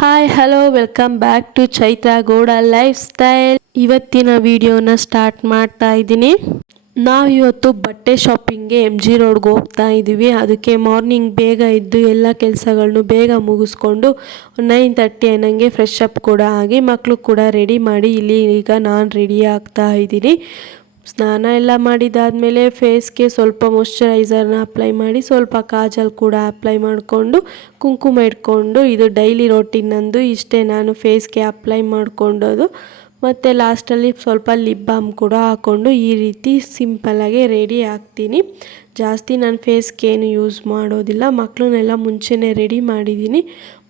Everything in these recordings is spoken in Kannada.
Hi hello welcome back to Chaitra Gowda lifestyle. ಇವತ್ತಿನ ವಿಡಿಯೋನ ಸ್ಟಾರ್ಟ್ ಮಾಡ್ತಾ ಇದ್ದೀನಿ. ನಾವಿವತ್ತು ಬಟ್ಟೆ ಶಾಪಿಂಗ್ಗೆ MG ರೋಡ್ಗೆ ಹೋಗ್ತಾ ಇದ್ದೀವಿ. ಅದಕ್ಕೆ ಮಾರ್ನಿಂಗ್ ಬೇಗ ಇದ್ದು ಎಲ್ಲ ಕೆಲಸಗಳನ್ನು ಬೇಗ ಮುಗಿಸ್ಕೊಂಡು 9:30 ಅನ್ನಂಗೆ ಫ್ರೆಶ್ ಅಪ್ ಕೂಡ ಆಗಿ ಮಕ್ಕಳು ಕೂಡ ರೆಡಿ ಮಾಡಿ ಇಲ್ಲಿ ಈಗ ನಾನು ರೆಡಿ ಆಗ್ತಾ ಇದ್ದೀನಿ. ಸ್ನಾನ ಎಲ್ಲ ಮಾಡಿದಾದಮೇಲೆ ಫೇಸ್ಗೆ ಸ್ವಲ್ಪ ಮಾಯ್ಶ್ಚರೈಸರ್ನ ಅಪ್ಲೈ ಮಾಡಿ ಸ್ವಲ್ಪ ಕಾಜಲ್ ಕೂಡ ಅಪ್ಲೈ ಮಾಡಿಕೊಂಡು ಕುಂಕುಮ ಇಟ್ಕೊಂಡು ಇದು ಡೈಲಿ ರೋಟೀನ್ ನಂದು ಇಷ್ಟೇ. ನಾನು ಫೇಸ್ಗೆ ಅಪ್ಲೈ ಮಾಡ್ಕೊಂಡೋದು ಮತ್ತು ಲಾಸ್ಟಲ್ಲಿ ಸ್ವಲ್ಪ ಲಿಪ್ ಬಾಮ್ ಕೂಡ ಹಾಕ್ಕೊಂಡು ಈ ರೀತಿ ಸಿಂಪಲ್ಲಾಗಿ ರೆಡಿ ಆಗ್ತೀನಿ. ಜಾಸ್ತಿ ನಾನು ಫೇಸ್ಗೆ ಏನು ಯೂಸ್ ಮಾಡೋದಿಲ್ಲ. ಮಕ್ಕಳನ್ನೆಲ್ಲ ಮುಂಚೆನೇ ರೆಡಿ ಮಾಡಿದ್ದೀನಿ.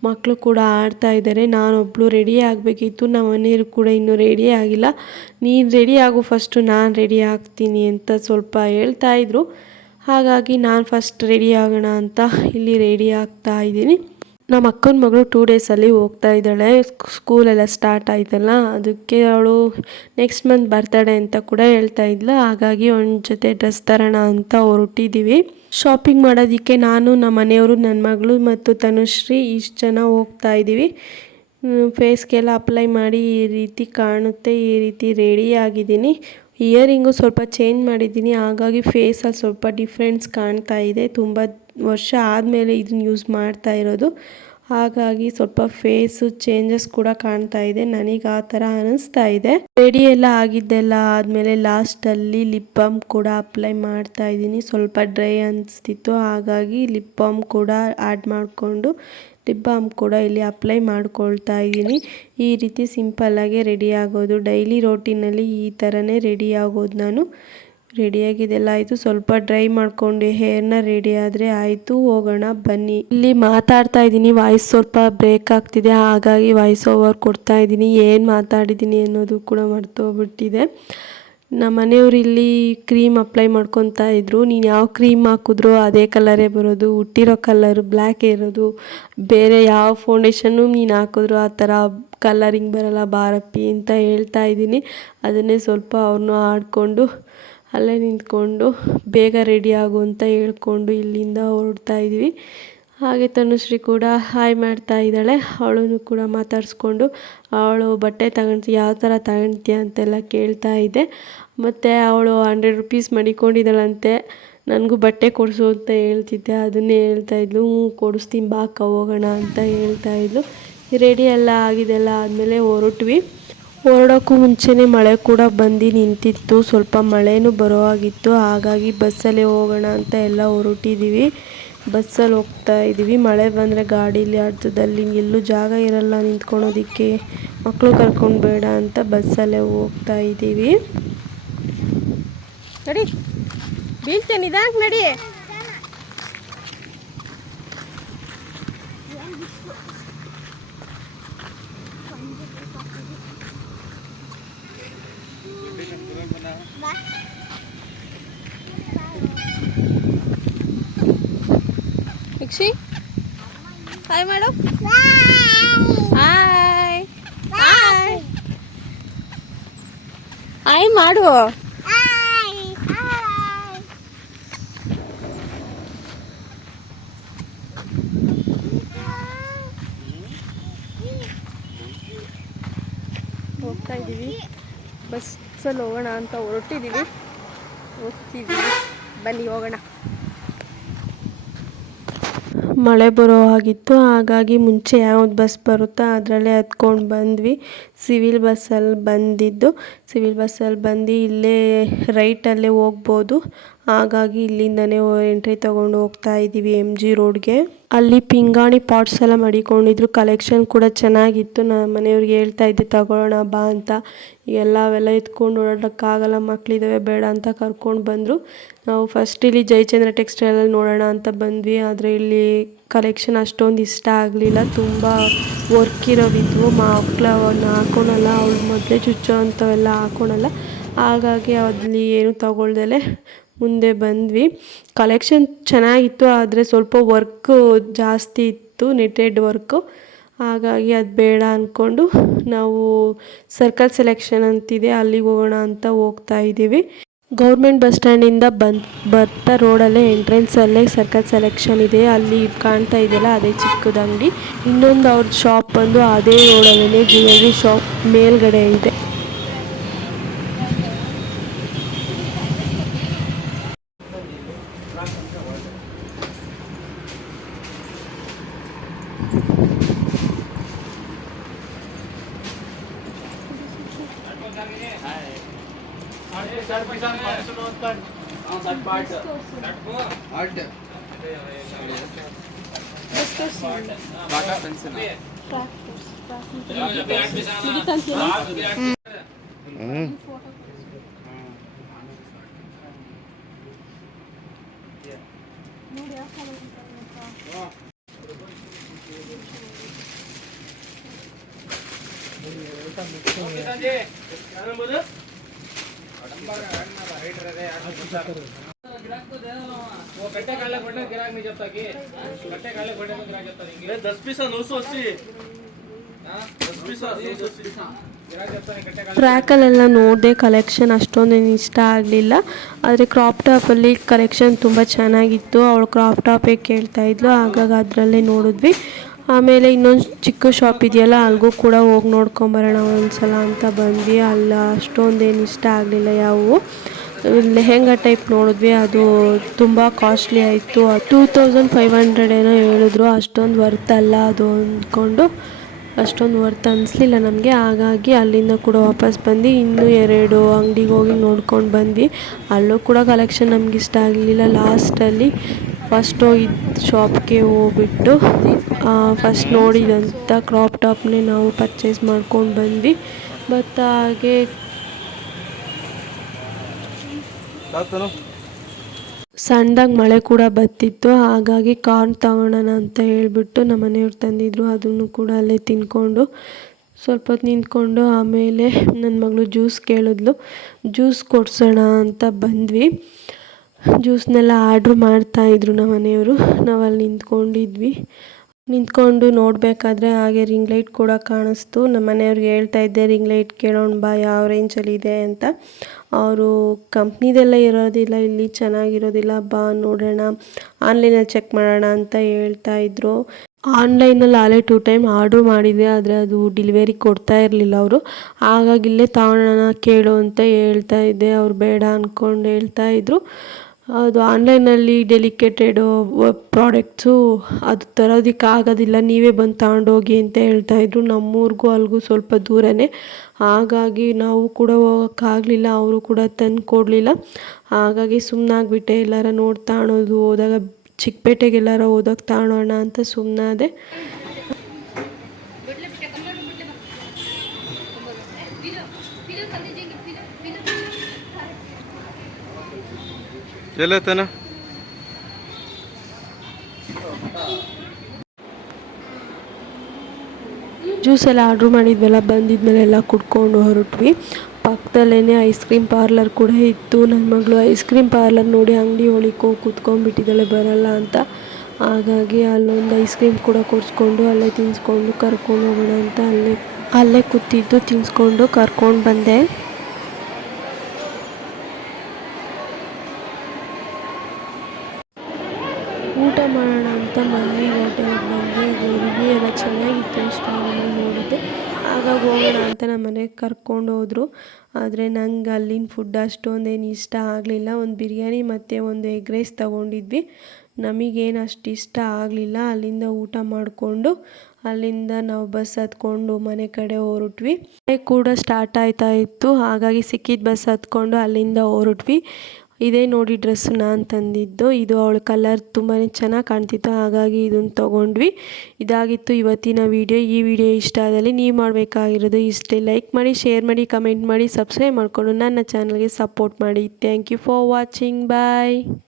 ಮಕ್ಕಳು ಕೂಡ ಆಡ್ತಾ ಇದ್ದಾರೆ. ನಾನೊಬ್ಬಳು ರೆಡಿ ಆಗಬೇಕಿತ್ತು. ನಮ್ಮ ಮನೆಯವರು ಕೂಡ ಇನ್ನೂ ರೆಡಿ ಆಗಿಲ್ಲ. ನೀನು ರೆಡಿ ಆಗು ಫಸ್ಟು, ನಾನು ರೆಡಿ ಆಗ್ತೀನಿ ಅಂತ ಸ್ವಲ್ಪ ಹೇಳ್ತಾಯಿದ್ರು. ಹಾಗಾಗಿ ನಾನು ಫಸ್ಟ್ ರೆಡಿ ಆಗೋಣ ಅಂತ ಇಲ್ಲಿ ರೆಡಿ ಆಗ್ತಾ ಇದ್ದೀನಿ. ನಮ್ಮ ಅಕ್ಕನ ಮಗಳು 2 ಡೇಸಲ್ಲಿ ಹೋಗ್ತಾ ಇದ್ದಾಳೆ. ಸ್ಕೂಲೆಲ್ಲ ಸ್ಟಾರ್ಟ್ ಆಯ್ತಲ್ಲ, ಅದಕ್ಕೆ ಅವಳು ನೆಕ್ಸ್ಟ್ ಮಂತ್ ಬರ್ತಡೇ ಅಂತ ಕೂಡ ಹೇಳ್ತಾ ಇದ್ಲು. ಹಾಗಾಗಿ ಒಂದು ಜೊತೆ ಡ್ರೆಸ್ ತರೋಣ ಅಂತ ಹೊರಟಿದ್ದೀವಿ. ಶಾಪಿಂಗ್ ಮಾಡೋದಕ್ಕೆ ನಾನು, ನಮ್ಮ ಮನೆಯವರು, ನನ್ನ ಮಗಳು ಮತ್ತು ತನುಶ್ರೀ ಇಷ್ಟು ಜನ ಹೋಗ್ತಾ ಇದ್ದೀವಿ. ಫೇಸ್ಗೆಲ್ಲ ಅಪ್ಲೈ ಮಾಡಿ ಈ ರೀತಿ ಕಾಣುತ್ತೆ. ಈ ರೀತಿ ರೆಡಿ ಆಗಿದ್ದೀನಿ. ಇಯರಿಂಗು ಸ್ವಲ್ಪ ಚೇಂಜ್ ಮಾಡಿದ್ದೀನಿ. ಹಾಗಾಗಿ ಫೇಸಲ್ಲಿ ಸ್ವಲ್ಪ ಡಿಫ್ರೆನ್ಸ್ ಕಾಣ್ತಾ ಇದೆ. ತುಂಬ ವರ್ಷ ಆದಮೇಲೆ ಇದನ್ನು ಯೂಸ್ ಮಾಡ್ತಾ ಇರೋದು. ಹಾಗಾಗಿ ಸ್ವಲ್ಪ ಫೇಸು ಚೇಂಜಸ್ ಕೂಡ ಕಾಣ್ತಾ ಇದೆ. ನನಗೆ ಆ ಥರ ಅನ್ನಿಸ್ತಾ ಇದೆ. ರೆಡಿ ಎಲ್ಲ ಆಗಿದ್ದೆಲ್ಲ ಆದಮೇಲೆ ಲಾಸ್ಟಲ್ಲಿ ಲಿಪ್ ಬಾಮ್ ಕೂಡ ಅಪ್ಲೈ ಮಾಡ್ತಾ ಇದ್ದೀನಿ. ಸ್ವಲ್ಪ ಡ್ರೈ ಅನಿಸ್ತಿತ್ತು, ಹಾಗಾಗಿ ಲಿಪ್ ಬಾಮ್ ಕೂಡ ಆ್ಯಡ್ ಮಾಡಿಕೊಂಡು ಲಿಪ್ ಬಾಮ್ ಕೂಡ ಇಲ್ಲಿ ಅಪ್ಲೈ ಮಾಡ್ಕೊಳ್ತಾ ಇದ್ದೀನಿ. ಈ ರೀತಿ ಸಿಂಪಲ್ಲಾಗಿ ರೆಡಿ ಆಗೋದು. ಡೈಲಿ ರೋಟೀನಲ್ಲಿ ಈ ಥರನೇ ರೆಡಿ ಆಗೋದು ನಾನು. ರೆಡಿಯಾಗಿದೆಲ್ಲ ಆಯಿತು. ಸ್ವಲ್ಪ ಡ್ರೈ ಮಾಡಿಕೊಂಡು ಹೇರ್ನ ರೆಡಿ ಆದರೆ ಆಯಿತು. ಹೋಗೋಣ ಬನ್ನಿ. ಇಲ್ಲಿ ಮಾತಾಡ್ತಾ ಇದ್ದೀನಿ, ವಾಯ್ಸ್ ಸ್ವಲ್ಪ ಬ್ರೇಕ್ ಆಗ್ತಿದೆ. ಹಾಗಾಗಿ ವಾಯ್ಸ್ ಓವರ್ ಕೊಡ್ತಾ ಇದ್ದೀನಿ. ಏನು ಮಾತಾಡಿದ್ದೀನಿ ಅನ್ನೋದು ಕೂಡ ಮರ್ತೋಗ್ಬಿಟ್ಟಿದೆ. ನಮ್ಮ ಮನೆಯವರು ಇಲ್ಲಿ ಕ್ರೀಮ್ ಅಪ್ಲೈ ಮಾಡ್ಕೊತಾ ಇದ್ರು. ನೀನು ಯಾವ ಕ್ರೀಮ್ ಹಾಕಿದ್ರೂ ಅದೇ ಕಲರೇ ಬರೋದು, ಹುಟ್ಟಿರೋ ಕಲರು ಬ್ಲ್ಯಾಕೇ ಇರೋದು. ಬೇರೆ ಯಾವ ಫೌಂಡೇಶನ್ನು ನೀನು ಹಾಕಿದ್ರು ಆ ಥರ ಕಲರಿಂಗ್ ಬರೋಲ್ಲ ಬಾರಪ್ಪಿ ಅಂತ ಹೇಳ್ತಾ ಇದ್ದೀನಿ. ಅದನ್ನೇ ಸ್ವಲ್ಪ ಅವ್ರನ್ನೂ ಆಡಿಕೊಂಡು ಅಲ್ಲೇ ನಿಂತ್ಕೊಂಡು ಬೇಗ ರೆಡಿ ಆಗು ಅಂತ ಹೇಳ್ಕೊಂಡು ಇಲ್ಲಿಂದ ಹೊರಡ್ತಾ ಇದ್ದೀವಿ. ಹಾಗೆ ತನುಶ್ರೀ ಕೂಡ ಹಾಯ್ ಮಾಡ್ತಾ ಇದ್ದಾಳೆ. ಅವಳನ್ನು ಕೂಡ ಮಾತಾಡಿಸ್ಕೊಂಡು ಅವಳು ಬಟ್ಟೆ ಯಾವ ಥರ ತಗೊಳ್ತೀಯ ಅಂತೆಲ್ಲ ಕೇಳ್ತಾ ಇದ್ದೆ. ಮತ್ತು ಅವಳು 100 ರೂಪೀಸ್ ಮಡಿಕೊಂಡಿದ್ದಾಳಂತೆ. ನನಗೂ ಬಟ್ಟೆ ಕೊಡಿಸು ಅಂತ ಹೇಳ್ತಿದ್ದೆ. ಅದನ್ನೇ ಹೇಳ್ತಾಯಿದ್ಲು. ಕೊಡಿಸ್ತೀನಿ ಬಾ ಅಕ್ಕ ಹೋಗೋಣ ಅಂತ ಹೇಳ್ತಾಯಿದ್ಲು. ರೆಡಿ ಎಲ್ಲ ಆಗಿದೆಲ್ಲ ಆದಮೇಲೆ ಹೊರಡೋಕ್ಕೂ ಮುಂಚೆನೇ ಮಳೆ ಕೂಡ ಬಂದು ನಿಂತಿತ್ತು. ಸ್ವಲ್ಪ ಮಳೆನೂ ಬರೋ ಆಗಿತ್ತು. ಹಾಗಾಗಿ ಬಸ್ಸಲ್ಲೇ ಹೋಗೋಣ ಅಂತ ಎಲ್ಲ ಹೊರಟಿದ್ದೀವಿ. ಬಸ್ಸಲ್ಲಿ ಹೋಗ್ತಾ ಇದ್ದೀವಿ. ಮಳೆ ಬಂದರೆ ಗಾಡೀಲಿ ಅರ್ಧದಲ್ಲಿ ಎಲ್ಲೂ ಜಾಗ ಇರಲ್ಲ ನಿಂತ್ಕೊಳೋದಕ್ಕೆ. ಮಕ್ಕಳು ಕರ್ಕೊಂಡು ಬೇಡ ಅಂತ ಬಸ್ಸಲ್ಲೇ ಹೋಗ್ತಾ ಇದ್ದೀವಿ. ನಡಿ ಬೀಳ್ತೇನೆ, ನಿಧಾನಕ್ಕೆ ನಡಿ. ಇಕ್ಷಿ ಹಾಯ್ ಮಾಡು. ಹಾಯ್ ಹಾಯ್ ಹಾಯ್ ಮಾಡು. ಹೋಗ್ತಾ ಇದ್ದೀವಿ. ಬಸ್ಸಲ್ಲಿ ಹೋಗೋಣ ಅಂತ ಹೊರಟಿದ್ದೀವಿ. ಹೋಗ್ತಿದ್ದೀವಿ, ಬನ್ನಿ ಹೋಗೋಣ. ಮಳೆ ಬರೋ ಹಾಗಿತ್ತು. ಹಾಗಾಗಿ ಮುಂಚೆ ಯಾವ್ದು ಬಸ್ ಬರುತ್ತೋ ಅದರಲ್ಲೇ ಹತ್ಕೊಂಡು ಬಂದ್ವಿ. ಸಿವಿಲ್ ಬಸ್ಸಲ್ಲಿ ಬಂದು ಇಲ್ಲೇ ರೈಟಲ್ಲೇ ಹೋಗ್ಬೋದು. ಹಾಗಾಗಿ ಇಲ್ಲಿಂದನೇ ಎಂಟ್ರಿ ತೊಗೊಂಡು ಹೋಗ್ತಾ ಇದ್ದೀವಿ MG ರೋಡ್ಗೆ. ಅಲ್ಲಿ ಪಿಂಗಾಣಿ ಪಾಟ್ಸ್ ಎಲ್ಲ ಮಡಿಕೊಂಡಿದ್ರು. ಕಲೆಕ್ಷನ್ ಕೂಡ ಚೆನ್ನಾಗಿತ್ತು. ನಮ್ಮ ಮನೆಯವ್ರಿಗೆ ಹೇಳ್ತಾ ಇದ್ದೆ ತಗೊಳ್ಳೋಣ ಬಾ ಅಂತ. ಅವೆಲ್ಲ ಎತ್ಕೊಂಡು ಓಡಾಡೋಕ್ಕಾಗಲ್ಲ, ಮಕ್ಕಳಿದ್ದಾವೆ ಬೇಡ ಅಂತ ಕರ್ಕೊಂಡು ಬಂದರು. ನಾವು ಫಸ್ಟ್ ಇಲ್ಲಿ ಜಯಚಂದ್ರ ಟೆಕ್ಸ್ಟೈಲಲ್ಲಿ ನೋಡೋಣ ಅಂತ ಬಂದ್ವಿ. ಆದರೆ ಇಲ್ಲಿ ಕಲೆಕ್ಷನ್ ಅಷ್ಟೊಂದು ಇಷ್ಟ ಆಗಲಿಲ್ಲ. ತುಂಬ ವರ್ಕ್ ಇರೋವಿದ್ವು. ಮಕ್ಕಳು ಅವನ್ನ ಹಾಕೊಳಲ್ಲ, ಅವಳು ಮೊದಲೇ ಚುಚ್ಚೋ ಅಂಥವೆಲ್ಲ ಹಾಕೊಳಲ್ಲ. ಹಾಗಾಗಿ ಅಲ್ಲಿ ಏನು ತಗೊಳ್ದಲೇ ಮುಂದೆ ಬಂದ್ವಿ. ಕಲೆಕ್ಷನ್ ಚೆನ್ನಾಗಿತ್ತು, ಆದರೆ ಸ್ವಲ್ಪ ವರ್ಕು ಜಾಸ್ತಿ ಇತ್ತು, ನೆಟೆಡ್ ವರ್ಕು. ಹಾಗಾಗಿ ಅದು ಬೇಡ ಅಂದ್ಕೊಂಡು ನಾವು ಸರ್ಕಲ್ ಸೆಲೆಕ್ಷನ್ ಅಂತಿದೆ, ಅಲ್ಲಿಗೆ ಹೋಗೋಣ ಅಂತ ಹೋಗ್ತಾ ಇದ್ದೀವಿ. ಗೌರ್ಮೆಂಟ್ ಬಸ್ ಸ್ಟ್ಯಾಂಡಿಂದ ಬರ್ತಾ ರೋಡಲ್ಲೇ ಎಂಟ್ರೆನ್ಸಲ್ಲೇ ಸರ್ಕಲ್ ಸೆಲೆಕ್ಷನ್ ಇದೆ. ಅಲ್ಲಿ ಕಾಣ್ತಾ ಇದೆಯಲ್ಲ ಅದೇ ಚಿಕ್ಕದ ಅಂಗಡಿ. ಇನ್ನೊಂದು ಅವ್ರ ಶಾಪ್ ಬಂದು ಅದೇ ರೋಡಲ್ಲೇ ಜ್ಯುವೆಲ್ರಿ ಶಾಪ್ ಮೇಲ್ಗಡೆ ಇದೆ. ಫ್ರ್ಯಾಕಲ್ಲೆಲ್ಲ ನೋಡಿದೆ, ಕಲೆಕ್ಷನ್ ಅಷ್ಟೊಂದೇನು ಇಷ್ಟ ಆಗಲಿಲ್ಲ. ಆದರೆ ಕ್ರಾಪ್ ಟಾಪಲ್ಲಿ ಕಲೆಕ್ಷನ್ ತುಂಬ ಚೆನ್ನಾಗಿತ್ತು. ಅವಳು ಕ್ರಾಪ್ ಟಾಪೇ ಕೇಳ್ತಾ ಇದ್ಲು, ಹಾಗಾಗಿ ಅದರಲ್ಲೇ ನೋಡಿದ್ವಿ. ಆಮೇಲೆ ಇನ್ನೊಂದು ಚಿಕ್ಕ ಶಾಪ್ ಇದೆಯಲ್ಲ, ಅಲ್ಲಿಗೂ ಕೂಡ ಹೋಗಿ ನೋಡ್ಕೊಂಬರೋಣ ಒಂದ್ಸಲ ಅಂತ ಬಂದ್ವಿ. ಅಲ್ಲ ಅಷ್ಟೊಂದೇನು ಇಷ್ಟ ಆಗಲಿಲ್ಲ ಯಾವುವು. ಲೆಹೆಂಗಾ ಟೈಪ್ ನೋಡಿದ್ವಿ, ಅದು ತುಂಬ ಕಾಸ್ಟ್ಲಿ ಆಯಿತು. 2500 ಏನೋ ಹೇಳಿದ್ರು. ಅಷ್ಟೊಂದು ವರ್ತ್ ಅಲ್ಲ ಅದು ಅಂದ್ಕೊಂಡು ಅಷ್ಟೊಂದು ವರ್ತ್ ಅನ್ನಿಸ್ಲಿಲ್ಲ ನಮಗೆ. ಹಾಗಾಗಿ ಅಲ್ಲಿಂದ ಕೂಡ ವಾಪಸ್ ಬಂದು ಇನ್ನೂ 2 ಅಂಗಡಿಗೆ ಹೋಗಿ ನೋಡ್ಕೊಂಡು ಬಂದ್ವಿ. ಅಲ್ಲೂ ಕೂಡ ಕಲೆಕ್ಷನ್ ನಮ್ಗೆ ಇಷ್ಟ ಆಗಲಿಲ್ಲ. ಲಾಸ್ಟಲ್ಲಿ ಫಸ್ಟ್ ಹೋಗಿದ್ದ ಶಾಪ್ಗೆ ಹೋಗ್ಬಿಟ್ಟು ಫಸ್ಟ್ ನೋಡಿದಂಥ ಕ್ರಾಪ್ ಟಾಪ್ನೇ ನಾವು ಪರ್ಚೇಸ್ ಮಾಡ್ಕೊಂಡು ಬಂದ್ವಿ. ಮತ್ತು ಹಾಗೆ ಸಣ್ಣದಾಗಿ ಮಳೆ ಕೂಡ ಬರ್ತಿತ್ತು. ಹಾಗಾಗಿ ಕಾರ್ನ್ ತಗೊಳ್ಳೋಣ ಅಂತ ಹೇಳಿಬಿಟ್ಟು ನಮ್ಮ ಮನೆಯವ್ರು ತಂದಿದ್ರು. ಅದನ್ನು ಕೂಡ ಅಲ್ಲೇ ತಿಂದ್ಕೊಂಡು ಸ್ವಲ್ಪ ಹೊತ್ತು ನಿಂತ್ಕೊಂಡು ಆಮೇಲೆ ನನ್ನ ಮಗಳು ಜ್ಯೂಸ್ ಕೇಳಿದ್ಲು. ಜ್ಯೂಸ್ ಕೊಡ್ಸೋಣ ಅಂತ ಬಂದ್ವಿ. ಜ್ಯೂಸ್ನೆಲ್ಲ ಆರ್ಡ್ರ್ ಮಾಡ್ತಾಯಿದ್ರು ನಮ್ಮ ಮನೆಯವರು. ನಾವಲ್ಲಿ ನಿಂತ್ಕೊಂಡು ನೋಡಬೇಕಾದ್ರೆ ಹಾಗೆ ರಿಂಗ್ ಲೈಟ್ ಕೂಡ ಕಾಣಿಸ್ತು. ನಮ್ಮ ಮನೆಯವ್ರಿಗೆ ಹೇಳ್ತಾ ಇದ್ದೆ ರಿಂಗ್ ಲೈಟ್ ಕೇಳೋಣ ಬಾ ಯಾವ ರೇಂಜಲ್ಲಿದೆ ಅಂತ. ಅವರು ಕಂಪ್ನಿದೆಲ್ಲ ಇರೋದಿಲ್ಲ, ಇಲ್ಲಿ ಚೆನ್ನಾಗಿರೋದಿಲ್ಲ, ಬಾ ನೋಡೋಣ, ಆನ್ಲೈನಲ್ಲಿ ಚೆಕ್ ಮಾಡೋಣ ಅಂತ ಹೇಳ್ತಾಯಿದ್ರು. ಆನ್ಲೈನಲ್ಲಿ ಆಲೇ 2 ಟೈಮ್ ಆರ್ಡ್ರ್ ಮಾಡಿದೆ, ಆದರೆ ಅದು ಡೆಲಿವರಿ ಕೊಡ್ತಾ ಇರಲಿಲ್ಲ ಅವರು. ಹಾಗಾಗಿ ಇಲ್ಲೇ ತಗೊಳ್ಳೋಣ ಕೇಳು ಅಂತ ಹೇಳ್ತಾ ಇದ್ದೆ. ಅವ್ರು ಬೇಡ ಅಂದ್ಕೊಂಡು ಹೇಳ್ತಾಯಿದ್ರು. ಅದು ಆನ್ಲೈನಲ್ಲಿ ಡೆಲಿಕೇಟೆಡು ಪ್ರಾಡಕ್ಟ್ಸು ಅದು ತರೋದಕ್ಕೆ ಆಗೋದಿಲ್ಲ, ನೀವೇ ಬಂದು ತಗೊಂಡೋಗಿ ಅಂತ ಹೇಳ್ತಾಯಿದ್ರು. ನಮ್ಮೂರಿಗೂ ಅಲ್ಲಿಗೂ ಸ್ವಲ್ಪ ದೂರನೇ, ಹಾಗಾಗಿ ನಾವು ಕೂಡ ಹೋಗೋಕ್ಕಾಗಲಿಲ್ಲ. ಅವರು ಕೂಡ ತಂದು ಕೊಡಲಿಲ್ಲ. ಹಾಗಾಗಿ ಸುಮ್ಮನಾಗ್ಬಿಟ್ಟೆ. ಎಲ್ಲಾರ ನೋಡಿ ತಗೊಳೋದು ಹೋದಾಗ ಚಿಕ್ಕಪೇಟೆಗೆಲ್ಲಾರ ಹೋದಾಗ ತಗೊಳ್ಳೋಣ ಅಂತ ಸುಮ್ಮನಾದೆ. ಜ್ಯೂಸ್ ಎಲ್ಲ ಆರ್ಡ್ರ್ ಮಾಡಿದ್ವಲ್ಲ, ಬಂದಿದ್ಮೇಲೆ ಎಲ್ಲ ಕುಡ್ಕೊಂಡು ಹೊರಟ್ವಿ. ಪಕ್ಕದಲ್ಲೇ ಐಸ್ ಕ್ರೀಮ್ ಪಾರ್ಲರ್ ಕೂಡ ಇತ್ತು. ನನ್ನ ಮಗಳು ಐಸ್ ಕ್ರೀಮ್ ಪಾರ್ಲರ್ ನೋಡಿ ಅಂಗಡಿ ಒಳಗೆ ಹೋಗಿ ಕೂತ್ಕೊಂಡ್ಬಿಟ್ಟಿದ್ದಾಳೆ ಬರಲ್ಲ ಅಂತ. ಹಾಗಾಗಿ ಅಲ್ಲೊಂದು ಐಸ್ ಕ್ರೀಮ್ ಕೂಡ ಕೊಡಿಸ್ಕೊಂಡು ಅಲ್ಲೇ ತಿನ್ನಿಸ್ಕೊಂಡು ಕರ್ಕೊಂಡು ಹೋಗೋಣ ಅಂತ ಅಲ್ಲೇ ಕೂತಿದ್ದು ತಿನ್ನಿಸ್ಕೊಂಡು ಕರ್ಕೊಂಡು ಬಂದೆ. ಊಟ ಮಾಡೋಣ ಅಂತ ಮಮ್ಮಿ ಹೋಟೆಲ್ಗೆ ಬಂದೆ. ಅಡುಗೆ ಎಲ್ಲ ಚೆನ್ನಾಗಿತ್ತು, ಇಷ್ಟ ನೋಡಿದ್ದೆ. ಹಾಗಾಗಿ ಹೋಗೋಣ ಅಂತ ನಮ್ಮ ಮನೆಗೆ ಕರ್ಕೊಂಡು ಹೋದರು. ಆದರೆ ನಂಗೆ ಅಲ್ಲಿನ ಫುಡ್ ಅಷ್ಟೊಂದೇನು ಇಷ್ಟ ಆಗಲಿಲ್ಲ. ಒಂದು ಬಿರಿಯಾನಿ ಮತ್ತು ಒಂದು ಎಗ್ ರೈಸ್ ತೊಗೊಂಡಿದ್ವಿ. ನಮಗೇನು ಅಷ್ಟು ಇಷ್ಟ ಆಗಲಿಲ್ಲ. ಅಲ್ಲಿಂದ ಊಟ ಮಾಡಿಕೊಂಡು ಅಲ್ಲಿಂದ ನಾವು ಬಸ್ ಹತ್ಕೊಂಡು ಮನೆ ಕಡೆ ಹೊರಟ್ವಿ. ಮಳೆ ಕೂಡ ಸ್ಟಾರ್ಟ್ ಆಯ್ತಾ ಇತ್ತು. ಹಾಗಾಗಿ ಸಿಕ್ಕಿದ ಬಸ್ ಹತ್ಕೊಂಡು ಅಲ್ಲಿಂದ ಹೊರಟ್ವಿ. ಇದೇ ನೋಡಿ ಡ್ರೆಸ್ಸು ನಾನು ತಂದಿದ್ದು. ಇದು ಅವಳ ಕಲರ್ ತುಂಬಾ ಚೆನ್ನಾಗಿ ಕಾಣ್ತಿತ್ತು, ಹಾಗಾಗಿ ಇದನ್ನು ತೊಗೊಂಡ್ವಿ. ಇದಾಗಿತ್ತು ಇವತ್ತಿನ ವಿಡಿಯೋ. ಈ ವಿಡಿಯೋ ಇಷ್ಟ ಆದಲ್ಲಿ ನೀವು ಮಾಡಬೇಕಾಗಿರೋದು ಇಷ್ಟೇ, ಲೈಕ್ ಮಾಡಿ, ಶೇರ್ ಮಾಡಿ, ಕಮೆಂಟ್ ಮಾಡಿ, ಸಬ್ಸ್ಕ್ರೈಬ್ ಮಾಡಿಕೊಂಡು ನನ್ನ ಚಾನಲ್ಗೆ ಸಪೋರ್ಟ್ ಮಾಡಿ. Thank you for watching. Bye.